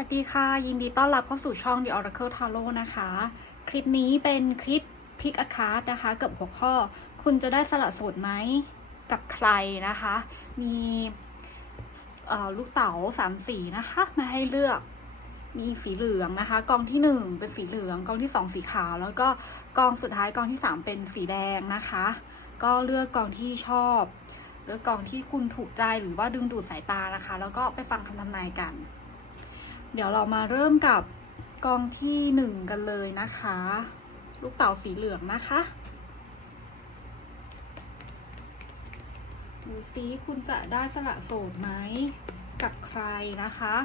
วัสดีค่ะ ยินดีต้อนรับเข้าสู่ช่อง The Oracle Tarot นะคะ คลิปนี้เป็นคลิปพิกอาคาร์ดนะคะ กับหัวข้อคุณจะได้สละโสดไหมกับใครนะคะ มีลูกเต๋าสามสีนะคะ มาให้เลือกมีสีเหลืองนะคะ กองที่หนึ่งเป็นสีเหลืองกองที่สองสีขาว แล้วก็กองสุดท้ายกองที่สามเป็นสีแดงนะคะ ก็เลือกกองที่ชอบเลือกกองที่คุณถูกใจหรือว่าดึงดูดสายตานะคะ แล้วก็ไปฟังคำทำนายกัน เดี๋ยวเรามาเริ่มกับกองที่หนึ่งกันเลยนะคะ ลูกเต่าสีเหลืองนะคะดูซิคุณจะได้สละโสดไหมกับใครนะคะ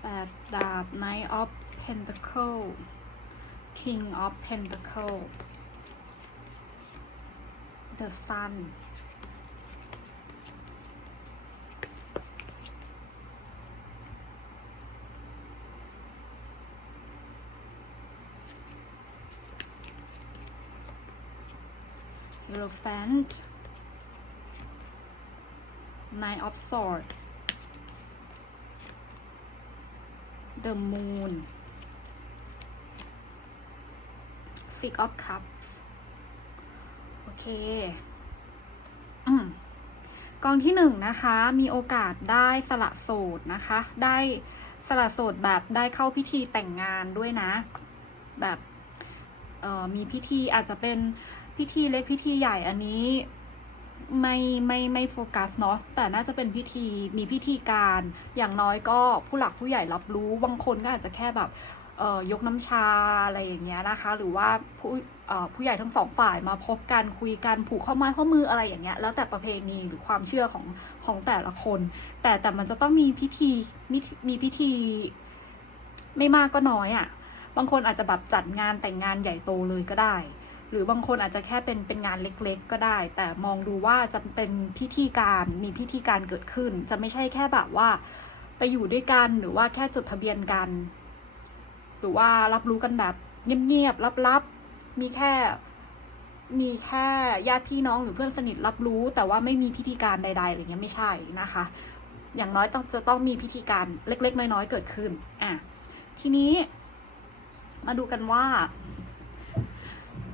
แปดดาบ Knight of Pentacle King of Pentacle The Sun เ e ล p h a n t Nine of Swords The Moon Six of Cups เคอกองที่หนึ่งนะคะ มีโอกาสได้สละโสดนะคะ ได้สละโสดแบบได้เข้าพิธีแต่งงานด้วยนะ แบบเออมีพิธีอาจจะเป็นพิธีเล็กพิธีใหญ่อันนี้ไม่ไม่ไม่โฟกัสเนาะแต่น่าจะเป็นพิธีมีพิธีการอย่างน้อยก็ผู้หลักผู้ใหญ่รับรู้ บางคนก็อาจจะแค่แบบยกน้ำชาอะไรอย่างเงี้ยนะคะ หรือว่าผู้ ผู้ใหญ่ทั้งสองฝ่ายมาพบกันคุยกันผูกข้อไม้ข้อมืออะไรอย่างเงี้ยแล้วแต่ประเพณีหรือความเชื่อของของแต่ละคน แต่แต่มันจะต้องมีพิธีมีมีพิธีไม่มากก็น้อยอะ่ะบางคนอาจจะแบบจัดงานแต่งงานใหญ่โตเลยก็ได้ หรือบางคนอาจจะแค่เป็นเป็นงานเล็กๆ ก็ได้ แต่มองดูว่าจะเป็นพิธีการมีพิธีการเกิดขึ้น จะไม่ใช่แค่แบบว่า ไปอยู่ด้วยกันหรือว่าแค่จดทะเบียนกัน หรือว่ารับรู้กันแบบเงียบๆลับๆ มีแค่มีแค่ญาติพี่น้องหรือเพื่อนสนิทรับรู้ แต่ว่าไม่มีพิธีการใดๆอะไรเงี้ยไม่ใช่นะคะ อย่างน้อยต้องจะต้องมีพิธีการเล็ก ๆ น้อยๆเกิดขึ้นอะทีนี้ มาดูกันว่า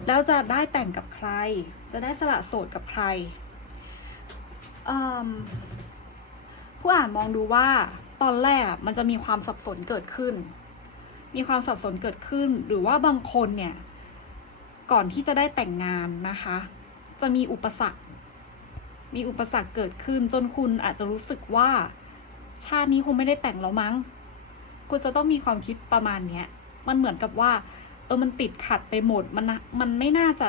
แล้วจะได้แต่งกับใคร จะได้สละโสดกับใครผู้อ่านมองดูว่าตอนแรกมันจะมีความสับสนเกิดขึ้น มีความสับสนเกิดขึ้น หรือว่าบางคนเนี่ย ก่อนที่จะได้แต่งงานนะคะ จะมีอุปสรรค มีอุปสรรคเกิดขึ้นจนคุณอาจจะรู้สึกว่า ชาตินี้คงไม่ได้แต่งแล้วมั้ง คุณจะต้องมีความคิดประมาณเนี้ย มันเหมือนกับว่า เออมันติดขัดไปหมด มันมันไม่น่าจะ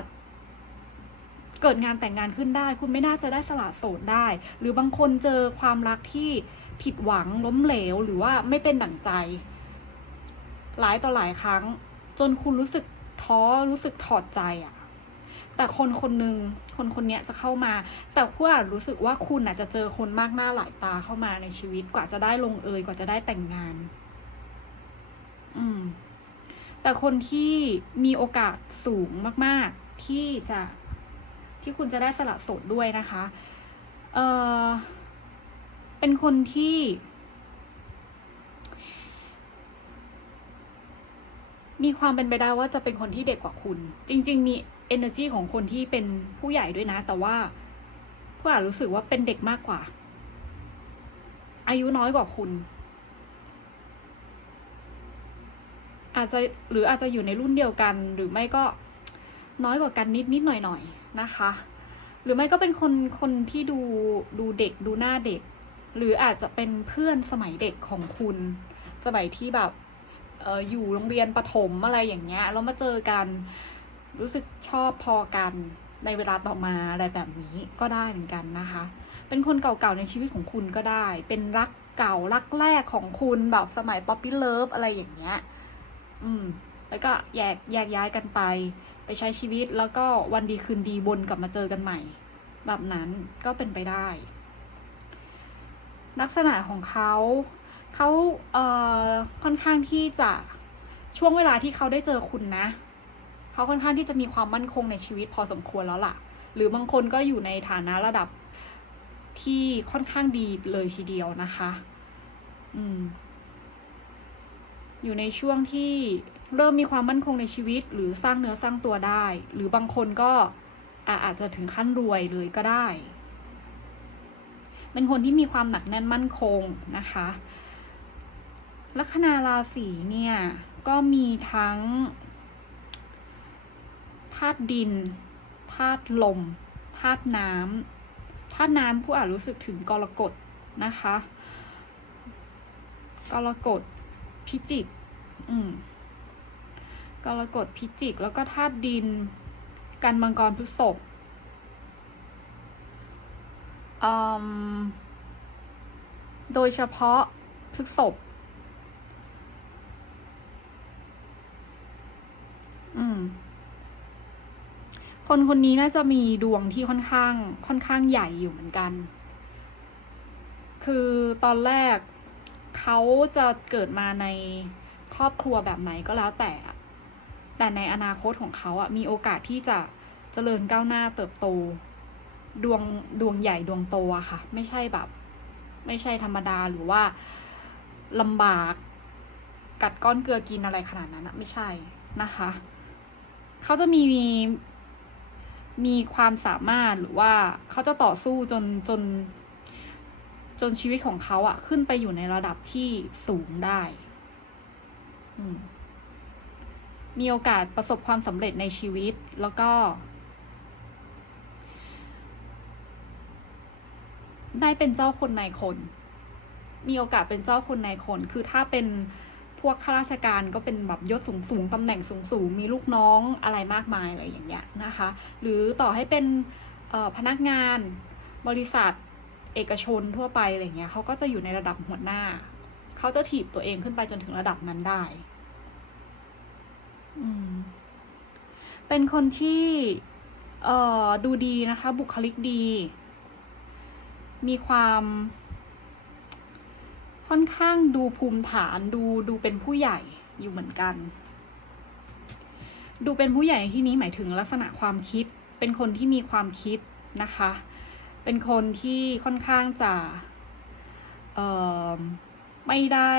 เกิดงานแต่งงานขึ้นได้ คุณไม่น่าจะได้สละโสดได้ หรือบางคนเจอความรักที่ผิดหวังล้มเหลว หรือว่าไม่เป็นดั่งใจ หลายต่อหลายครั้ง จนคุณรู้สึก ท้อรู้สึกถอดใจอะแต่คนคนหนึ่งคนคนนี้จะเข้ามา แต่ผู้อ่านรู้สึกว่าคุณอาจจะเจอคนมากหน้าหลายตาเข้ามาในชีวิตกว่าจะได้ลงเอยกว่าจะได้แต่งงาน อืม แต่คนที่มีโอกาสสูงมาก ๆ ที่จะที่คุณจะได้สละโสดด้วยนะคะ เออเป็นคนที่ มีความเป็นไปได้ว่าจะเป็นคนที่เด็กกว่าคุณ จริง ๆ มี energy ของคนที่เป็นผู้ใหญ่ด้วยนะ แต่ว่าผู้อ่านรู้สึกว่าเป็นเด็กมากกว่า อายุน้อยกว่าคุณ อาจจะหรืออาจจะอยู่ในรุ่นเดียวกัน หรือไม่ก็น้อยกว่ากันนิดนิดหน่อยหน่อยนะคะ หรือไม่ก็เป็นคนคนที่ดูดูเด็กดูหน้าเด็ก หรืออาจจะเป็นเพื่อนสมัยเด็กของคุณ สมัยที่แบบ อออยู่โรงเรียนประถมอะไรอย่างเงี้ยแล้วมาเจอกัน รู้สึกชอบพอกันในเวลาต่อมาอะไรแบบนี้ก็ได้เหมือนกันนะคะ เป็นคนเก่าๆในชีวิตของคุณก็ได้ เป็นรักเก่ารักแรกของคุณแบบสมัยป๊อปปี้เลิฟอะไรอย่างเงี้ย อืม แล้วก็แยกแยกย้ายกันไป ไปใช้ชีวิตแล้วก็วันดีคืนดีวนกลับมาเจอกันใหม่ แบบนั้นก็เป็นไปได้ ลักษณะของเขา เขาเอ่อค่อนข้างที่จะช่วงเวลาที่เขาได้เจอคุณนะ เขาค่อนข้างที่จะมีความมั่นคงในชีวิตพอสมควรแล้วล่ะ หรือบางคนก็อยู่ในฐานะระดับที่ค่อนข้างดีเลยทีเดียวนะคะ อืม อยู่ในช่วงที่เริ่มมีความมั่นคงในชีวิต หรือสร้างเนื้อสร้างตัวได้ หรือบางคนก็อาอาจจะถึงขั้นรวยเลยก็ได้ เป็นคนที่มีความหนักแน่นมั่นคงนะคะ ลัคนาราศีเนี่ยก็มีทั้งธาตุดินธาตุลมธาตุน้ำธาตุน้ำผู้อาจรู้สึกถึงกรกฎนะคะ กรกฎพิจิกอืมกรกฎพิจิก แล้วก็ธาตุดิน กันมังกรพฤษภโดยเฉพาะพฤษภ อืม คนคนนี้น่าจะมีดวงที่ค่อนข้าง ค่อนข้างใหญ่อยู่เหมือนกัน คือตอนแรกเขาจะเกิดมาในครอบครัวแบบไหนก็แล้วแต่ แต่ในอนาคตของเขาอะมีโอกาสที่จะเจริญก้าวหน้าเติบโต ดวงดวงใหญ่ดวงโตอะค่ะ ไม่ใช่แบบ ไม่ใช่ธรรมดาหรือว่าลำบากกัดก้อนเกลือกินอะไรขนาดนั้นอะไม่ใช่นะคะ เขาจะมีมีความสามารถหรือว่าเขาจะต่อสู้จนจน จนชีวิตของเขาอะขึ้นไปอยู่ในระดับที่สูงได้มีโอกาสประสบความสำเร็จในชีวิตแล้วก็ ได้เป็นเจ้าคนในคน มีโอกาสเป็นเจ้าคนในคน คือถ้าเป็น พวกข้าราชการก็เป็นแบบยศสูงสูงๆตำแหน่งสูงสูงๆมีลูกน้องอะไรมากมายอะไรอย่างเงี้ยนะคะ หรือต่อให้เป็นพนักงานบริษัทเอกชนทั่วไปอะไรเงี้ยเขาก็จะอยู่ในระดับหัวหน้า เขาจะถีบตัวเองขึ้นไปจนถึงระดับนั้นได้ อืม เป็นคนที่เออดูดีนะคะ บุคลิกดี มีความ ค่อนข้างดูภูมิฐานดูดูเป็นผู้ใหญ่อยู่เหมือนกัน ดูเป็นผู้ใหญ่ในที่นี้หมายถึงลักษณะความคิด เป็นคนที่มีความคิดนะคะ เป็นคนที่ค่อนข้างจะไม่ได้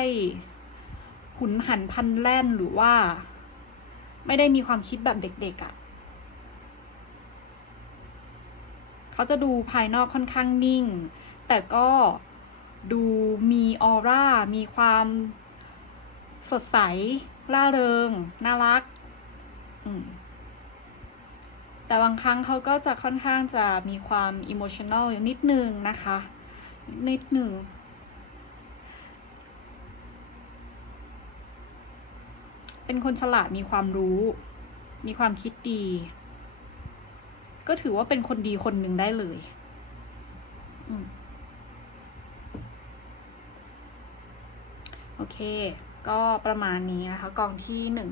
หุนหันพันแล่นหรือว่า ไม่ได้มีความคิดแบบเด็กๆอะ่ะเขาจะดูภายนอกค่อนข้างนิ่ง แต่ก็ ดูมีออร่า มีความสดใส ร่าเริง น่ารัก แต่บางครั้งเขาก็จะค่อนข้างจะมีความอิโมชัน a ลนิดนึงนะคะ นิดหนึ่งเป็นคนฉลาดมีความรู้ มีความคิดดี ก็ถือว่าเป็นคนดีคนหนึ่งได้เลย อืม อเค ก็ประมาณนี้นะคะ กองที่หนึ่ง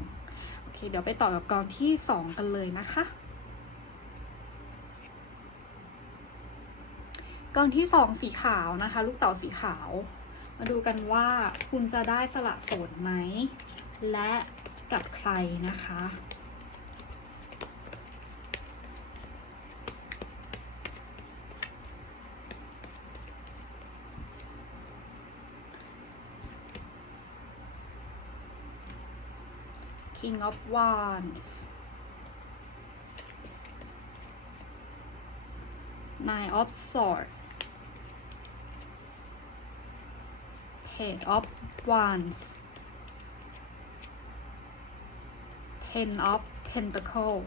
โอเค เดี๋ยวไปต่อกับกองที่สองกันเลยนะคะ กองที่สองสีขาวนะคะ ลูกเต่าสีขาว มาดูกันว่าคุณจะได้สละโสดไหม และกับใครนะคะ King of Wands Nine of Swords Page of Wands Ten of Pentacle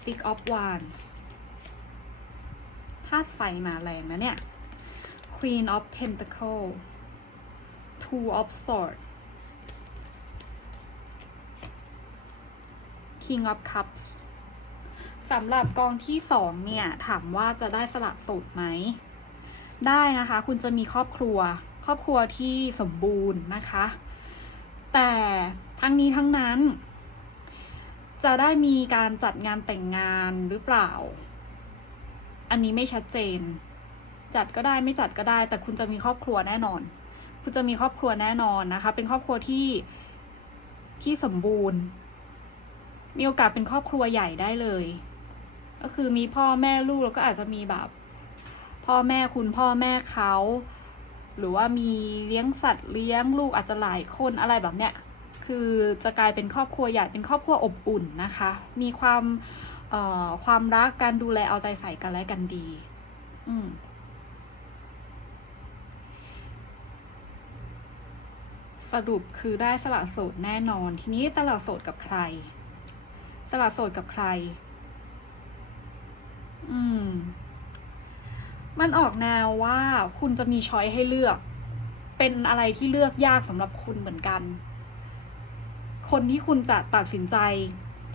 Six of Wands ธาตุไฟมาแรงนะเนี่ย Queen of Pentacle Two of Swords King of Cups สำหรับกองที่สองเนี่ย ถามว่าจะได้สละโสดไหม ได้นะคะ คุณจะมีครอบครัว ครอบครัวที่สมบูรณ์นะคะ แต่ทั้งนี้ทั้งนั้น จะได้มีการจัดงานแต่งงานหรือเปล่า อันนี้ไม่ชัดเจน จัดก็ได้ไม่จัดก็ได้ แต่คุณจะมีครอบครัวแน่นอน คุณจะมีครอบครัวแน่นอนนะคะ เป็นครอบครัวที่ที่สมบูรณ์ มีโอกาสเป็นครอบครัวใหญ่ได้เลย ก็คือมีพ่อแม่ลูกแล้วก็อาจจะมีแบบ พ่อแม่คุณพ่อแม่เขาหรือว่ามีเลี้ยงสัตว์เลี้ยงลูกอาจจะหลายคนอะไรแบบเนี้ยคือจะกลายเป็นครอบครัวใหญ่เป็นครอบครัวอบอุ่นนะคะ มีความความรักการดูแลเอาใจใส่กันและกันดี อืมสรุปคือได้สละโสดแน่นอน ทีนี้สละโสดกับใคร สละโสดกับใคร อืม มันออกแนวว่าคุณจะมีช้อยให้เลือก เป็นอะไรที่เลือกยากสำหรับคุณเหมือนกัน คนที่คุณจะตัดสินใจ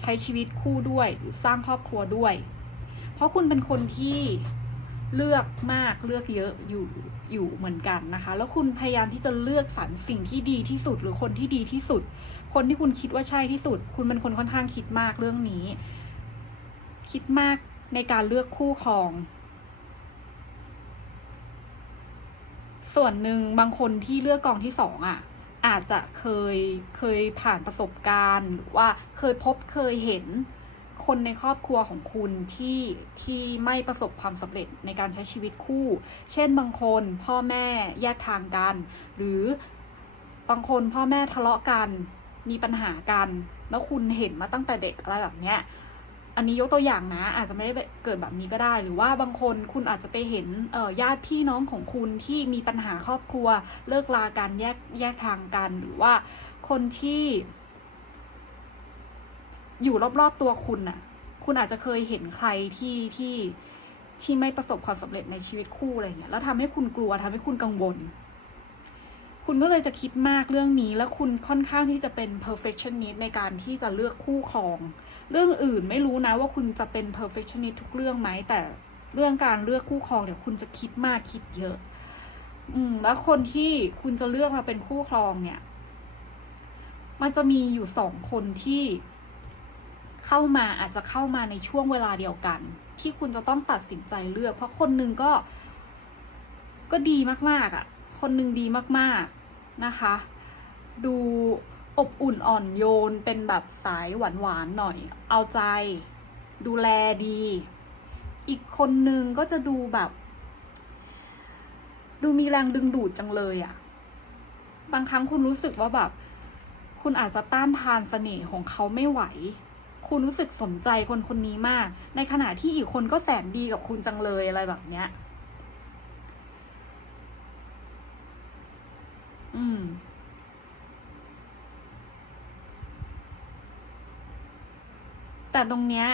ใช้ชีวิตคู่ด้วยหรือสร้างครอบครัวด้วย เพราะคุณเป็นคนที่เลือกมากเลือกเยอะอยู่อยู่เหมือนกันนะคะ แล้วคุณพยายามที่จะเลือกสรรสิ่งที่ดีที่สุดหรือคนที่ดีที่สุด คนที่คุณคิดว่าใช่ที่สุด คุณเป็นคนค่อนข้างคิดมากเรื่องนี้ คิดมากในการเลือกคู่ครอง ส่วนหนึ่งบางคนที่เลือกกองที่สองอะ อาจจะเคยเคยผ่านประสบการณ์หรือว่าเคยพบเคยเห็นคนในครอบครัวของคุณที่ที่ไม่ประสบความสำเร็จในการใช้ชีวิตคู่ เช่นบางคนพ่อแม่แยกทางกัน หรือบางคนพ่อแม่ทะเลาะกัน มีปัญหากัน แล้วคุณเห็นมาตั้งแต่เด็กอะไรแบบเนี้ยอันนี้ยกตัวอย่างนะ อาจจะไม่ได้เกิดแบบนี้ก็ได้ หรือว่าบางคนคุณอาจจะไปเห็นญาติพี่น้องของคุณที่มีปัญหาครอบครัว เลิกลากันแยกแยกทางกัน หรือว่าคนที่ อยู่รอบๆตัวคุณน่ะ คุณอาจจะเคยเห็นใครที่ที่ที่ไม่ประสบความสำเร็จในชีวิตคู่อะไรเงี้ยแล้วทำให้คุณกลัวทำให้คุณกังวล คุณก็เลยจะคิดมากเรื่องนี้ แล้วคุณค่อนข้างที่จะเป็น perfectionist ในการที่จะเลือกคู่ครอง เรื่องอื่นไม่รู้นะว่าคุณจะเป็น perfectionist ทุกเรื่องไหมแต่เรื่องการเลือกคู่ครองเนี่ยคุณจะคิดมากคิดเยอะ อืม แล้วคนที่คุณจะเลือกมาเป็นคู่ครองเนี่ย มันจะมีอยู่สองคนที่เข้ามาอาจจะเข้ามาในช่วงเวลาเดียวกัน ที่คุณจะต้องตัดสินใจเลือก เพราะคนหนึ่งก็ก็ดีมากๆอะ่ะ คนหนึ่งดีมากๆนะคะ ดูอบอุ่นอ่อนโยนเป็นแบบสายหวานๆหน่อย เอาใจ ดูแลดี อีกคนหนึ่งก็จะดูแบบ ดูมีแรงดึงดูดจังเลยอะ่ะบางครั้งคุณรู้สึกว่าแบบ คุณอาจจะต้านทานเสน่ห์ของเขาไม่ไหว คุณรู้สึกสนใจคนคนนี้มาก ในขณะที่อีกคนก็แสนดีกับคุณจังเลยอะไรแบบเนี้ย อืม แต่ตรงเนี้ย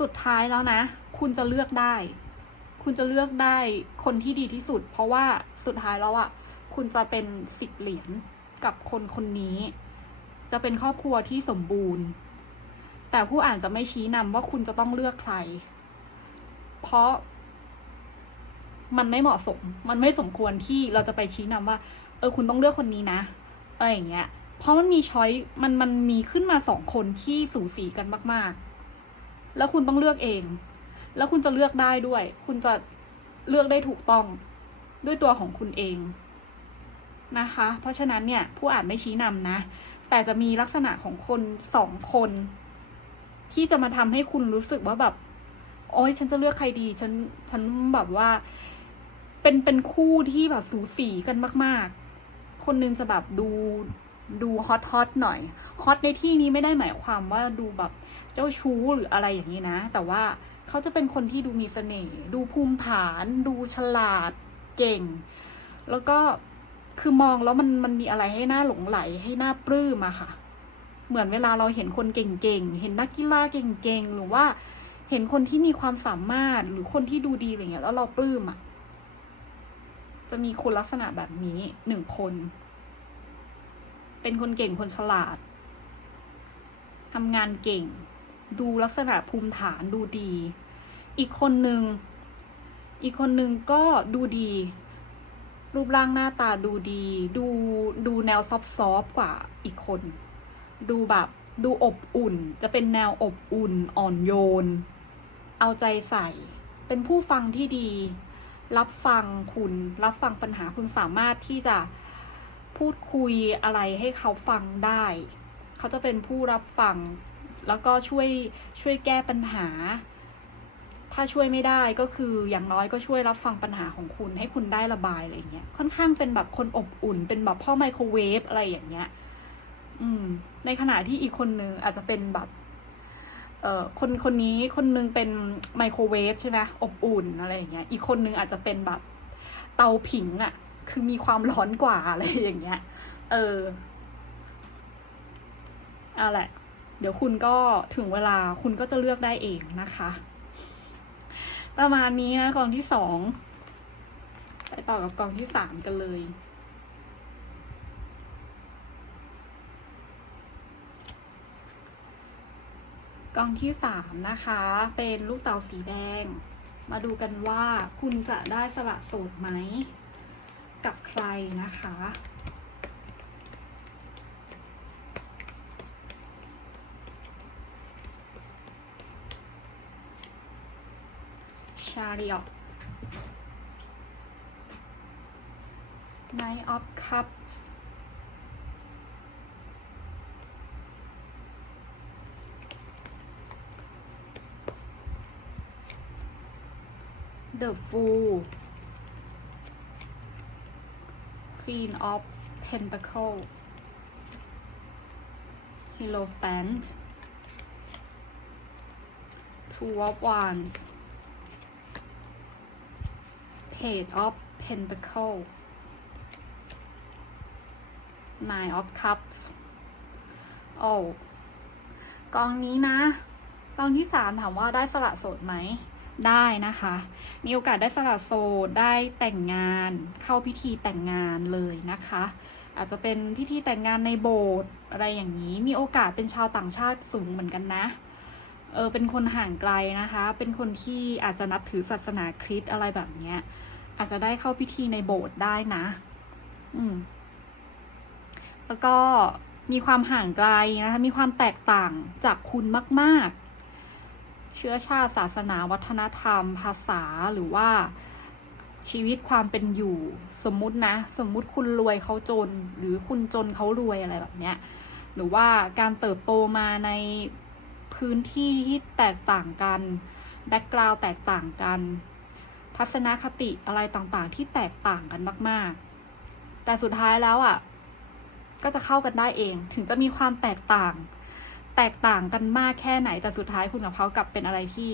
สุดท้ายแล้วนะ คุณจะเลือกได้ คุณจะเลือกได้คนที่ดีที่สุด เพราะว่าสุดท้ายแล้วอะคุณจะเป็นสิบเหรียญกับคนคนนี้ จะเป็นครอบครัวที่สมบูรณ์ แต่ผู้อ่านจะไม่ชี้นำว่าคุณจะต้องเลือกใคร เพราะ มันไม่เหมาะสม มันไม่สมควรที่เราจะไปชี้นำว่า เออคุณต้องเลือกคนนี้นะอะไรอย่างเงี้ย เพราะมันมีช้อยมันมันมีขึ้นมาสองคนที่สูสีกันมาก ๆ แล้วคุณต้องเลือกเอง แล้วคุณจะเลือกได้ด้วย คุณจะเลือกได้ถูกต้องด้วยตัวของคุณเองนะคะ เพราะฉะนั้นเนี่ยผู้อ่านไม่ชี้นำนะ แต่จะมีลักษณะของคนสองคน ที่จะมาทำให้คุณรู้สึกว่าแบบ โอ๊ยฉันจะเลือกใครดี ฉัน ฉันแบบว่า เป็นเป็นคู่ที่แบบสูสีกันมาก ๆ คนนึงจะแบบดูดูฮอตฮอตหน่อยฮอตในที่นี้ไม่ได้หมายความว่าดูแบบเจ้าชู้หรืออะไรอย่างนี้นะ แต่ว่าเขาจะเป็นคนที่ดูมีเสน่ห์ดูภูมิฐาน ดูฉลาดเก่ง แล้วก็คือมองแล้วมันมันมีอะไรให้หน่าหลงไหลให้หน่าปลื้มอะค่ะ เหมือนเวลาเราเห็นคนเก่งๆ เห็นนักกีฬาเก่งๆ หรือว่าเห็นคนที่มีความสามารถหรือคนที่ดูดีอะไรเงี้ยแล้วเราปลื้มอะ จะมีคนลักษณะแบบนี้หนึ่งคน เป็นคนเก่งคนฉลาดทำงานเก่ง ดูลักษณะภูมิฐานดูดี อีกคนหนึ่งอีกคนหนึ่งก็ดูดี รูปร่างหน้าตาดูดี ดูดูแนวซอฟต์ๆกว่าอีกคน ดูแบบดูอบอุ่น จะเป็นแนวอบอุ่นอ่อนโยน เอาใจใส่ เป็นผู้ฟังที่ดี รับฟังคุณ รับฟังปัญหาคุณสามารถที่จะพูดคุยอะไรให้เขาฟังได้ เขาจะเป็นผู้รับฟัง แล้วก็ช่วยช่วยแก้ปัญหา ถ้าช่วยไม่ได้ก็คืออย่างน้อยก็ช่วยรับฟังปัญหาของคุณ ให้คุณได้ระบายอะไรเงี้ย ค่อนข้างเป็นแบบคนอบอุ่น เป็นแบบพ่อไมโครเวฟอะไรอย่างเงี้ย อืม ในขณะที่อีกคนนึงอาจจะเป็นแบบ เอ่อคนคนนี้คนนึงเป็นไมโครเวฟใช่ไหมอบอุ่นอะไรอย่างเงี้ยอีกคนนึงอาจจะเป็นแบบเตาผิงอะ่ะ คือมีความร้อนกว่าอะไรอย่างเงี้ย เออเอาแหละ เดี๋ยวคุณก็ถึงเวลาคุณก็จะเลือกได้เองนะคะ ประมาณนี้นะกองที่สองไปต่อกับกองที่สามกันเลย กองที่สามนะคะ เป็นลูกเต๋าสีแดง มาดูกันว่าคุณจะได้สละโสดไหม กับใครนะคะ ชาริออ Nine of Cups The Fool Queen of Pentacle Hierophant Two of Wands Page of Pentacle Nine of Cups โอ้กองนี้นะ กองที่สามถามว่าได้สละโสดไหม ได้นะคะ มีโอกาสได้สละโสดได้แต่งงานเข้าพิธีแต่งงานเลยนะคะ อาจจะเป็นพิธีแต่งงานในโบสถ์อะไรอย่างนี้ มีโอกาสเป็นชาวต่างชาติสูงเหมือนกันนะเออเป็นคนห่างไกลนะคะ เป็นคนที่อาจจะนับถือศาสนาคริสต์อะไรแบบเนี้ย อาจจะได้เข้าพิธีในโบสถ์ได้นะ อืม แล้วก็มีความห่างไกลนะคะ มีความแตกต่างจากคุณมาก ๆ เชื้อชาติศาสนาวัฒนธรรม ภาษาหรือว่าชีวิตความเป็นอยู่ สมมุตินะ สมมุติคุณรวยเขาจน หรือคุณจนเขารวยอะไรแบบเนี้ยหรือว่าการเติบโตมาในพื้นที่ที่แตกต่างกันแบ็กกราวแตกต่างกัน ทัศนคติอะไรต่างๆ ที่แตกต่างกันมาก ๆ แต่สุดท้ายแล้วอะก็จะเข้ากันได้เองถึงจะมีความแตกต่าง แตกต่างกันมากแค่ไหนแต่สุดท้ายคุณกับเขากลับเป็นอะไรที่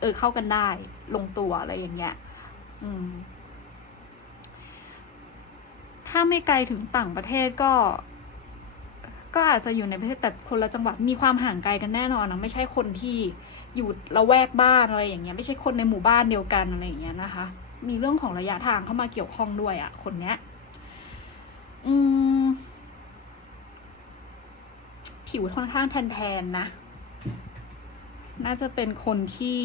เออเข้ากันได้ ลงตัวอะไรอย่างเงี้ย อืม ถ้าไม่ไกลถึงต่างประเทศก็ ก็อาจจะอยู่ในประเทศแต่คนละจังหวัดมีความห่างไกลกันแน่นอนนะไม่ใช่คนที่อยู่ละแวกบ้านอะไรอย่างเงี้ยไม่ใช่คนในหมู่บ้านเดียวกันอะไรอย่างเงี้ยนะคะ มีเรื่องของระยะทางเข้ามาเกี่ยวข้องด้วยอะ่ะ คนเนี้ย อืม ผิวค่อนข้างแทนๆนะ น่าจะเป็นคนที่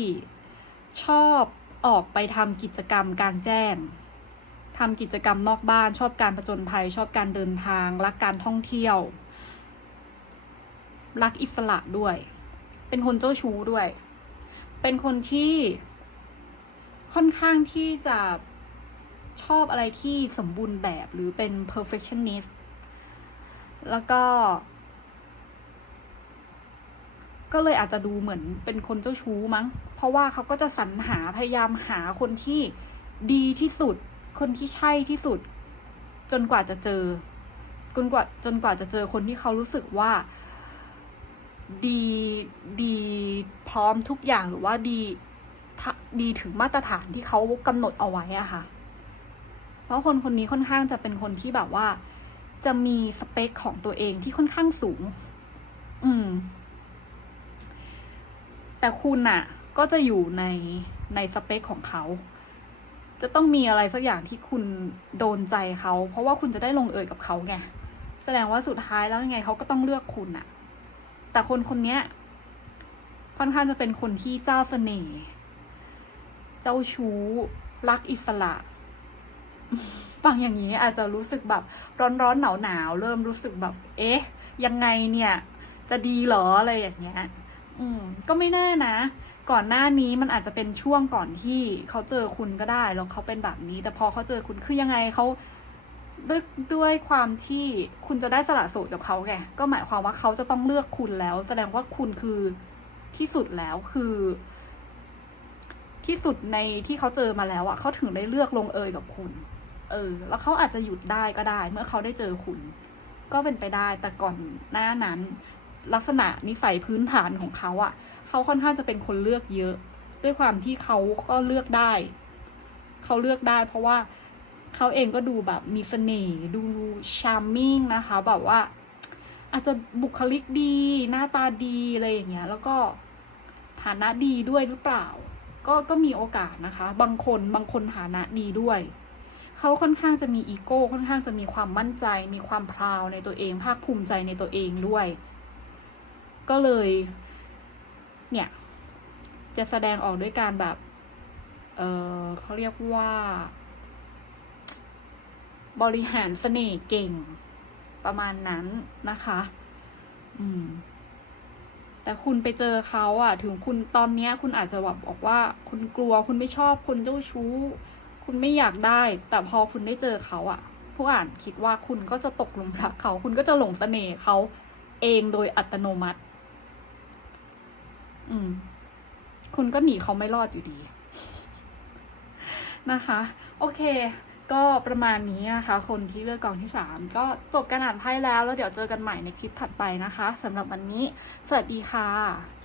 ชอบออกไปทำกิจกรรมกลางแจ้งทำกิจกรรมนอกบ้านชอบการผจญภัย ชอบการเดินทางรักการท่องเที่ยว รักอิสระด้วย เป็นคนเจ้าชู้ด้วย เป็นคนที่ค่อนข้างที่จะชอบอะไรที่สมบูรณ์แบบหรือเป็น perfectionist แล้วก็ ก็เลยอาจจะดูเหมือนเป็นคนเจ้าชู้มั้ง เพราะว่าเขาก็จะสรรหาพยายามหาคนที่ดีที่สุด คนที่ใช่ที่สุด จนกว่าจะเจอจนกว่าจนกว่าจะเจอคนที่เขารู้สึกว่า ดีดีพร้อมทุกอย่างหรือว่าดีดีถึงมาตรฐานที่เขากำหนดเอาไว้อะค่ะ เพราะคนคนนี้ค่อนข้างจะเป็นคนที่แบบว่า จะมีสเปคของตัวเองที่ค่อนข้างสูง อืม แต่คุณน่ะก็จะอยู่ในในสเปคของเขา จะต้องมีอะไรสักอย่างที่คุณโดนใจเขา เพราะว่าคุณจะได้ลงเอยกับเขาไง แสดงว่าสุดท้ายแล้วยังไงเขาก็ต้องเลือกคุณน่ะแต่คนคนนี้ค่อนข้างจะเป็นคนที่เจ้าเสน่ห์ เจ้าชู้ รักอิสระ ฟังอย่างนี้อาจจะรู้สึกแบบร้อนร้อนหนาวหนาวๆเริ่มรู้สึกแบบ เอ๊ะ ยังไงเนี่ย จะดีหรออะไรอย่างเงี้ย อืม ก็ไม่แน่นะ ก่อนหน้านี้มันอาจจะเป็นช่วงก่อนที่เขาเจอคุณก็ได้แล้วเขาเป็นแบบนี้ แต่พอเขาเจอคุณคือยังไงเขาด้วยด้วยความที่คุณจะได้สละโสดกับเขาไงก็หมายความว่าเขาจะต้องเลือกคุณแล้ว แสดงว่าคุณคือที่สุดแล้วคือ ที่สุดในที่เขาเจอมาแล้วอะเขาถึงได้เลือกลงเอยกับคุณ เออ แล้วเขาอาจจะหยุดได้ก็ได้ เมื่อเขาได้เจอคุณ ก็เป็นไปได้แต่ก่อนหน้านั้น ลักษณะนิสัยพื้นฐานของเขาอะเขาค่อนข้างจะเป็นคนเลือกเยอะ ด้วยความที่เขาก็เลือกได้ เขาเลือกได้ เพราะว่าเขาเองก็ดูแบบมีเสน่ห์ดูชาร์มมิ่งนะคะ แบบว่า อาจจะบุคลิกดี หน้าตาดีอะไรอย่างเงี้ย แล้วก็ฐานะดีด้วยหรือเปล่า ก็ก็มีโอกาสนะคะ บางคนบางคนฐานะดีด้วยเขาค่อนข้างจะมีอีโก้ค่อนข้างจะมีความมั่นใจ มีความพราวในตัวเอง ภาคภูมิใจในตัวเองด้วย ก็เลย เนี่ย จะแสดงออกด้วยการแบบ เออเขาเรียกว่า บริหารเสน่ห์เก่งประมาณนั้นนะคะ อืม แต่คุณไปเจอเขาอะถึงคุณตอนเนี้ย คุณอาจจะแบบบอกว่า คุณกลัวคุณไม่ชอบคนเจ้าชู้ คุณไม่อยากได้ แต่พอคุณได้เจอเขาอะผู้อ่านคิดว่าคุณก็จะตกหลุมรักเขา คุณก็จะหลงเสน่ห์เขาเองโดยอัตโนมัติ อืม คุณก็หนีเขาไม่รอดอยู่ดี นะคะ โอเค ก็ประมาณนี้นะคะ คนที่เลือกกองที่สามก็จบการอ่านไพ่แล้ว แล้วเดี๋ยวเจอกันใหม่ในคลิปถัดไปนะคะสำหรับวันนี้ สวัสดีค่ะ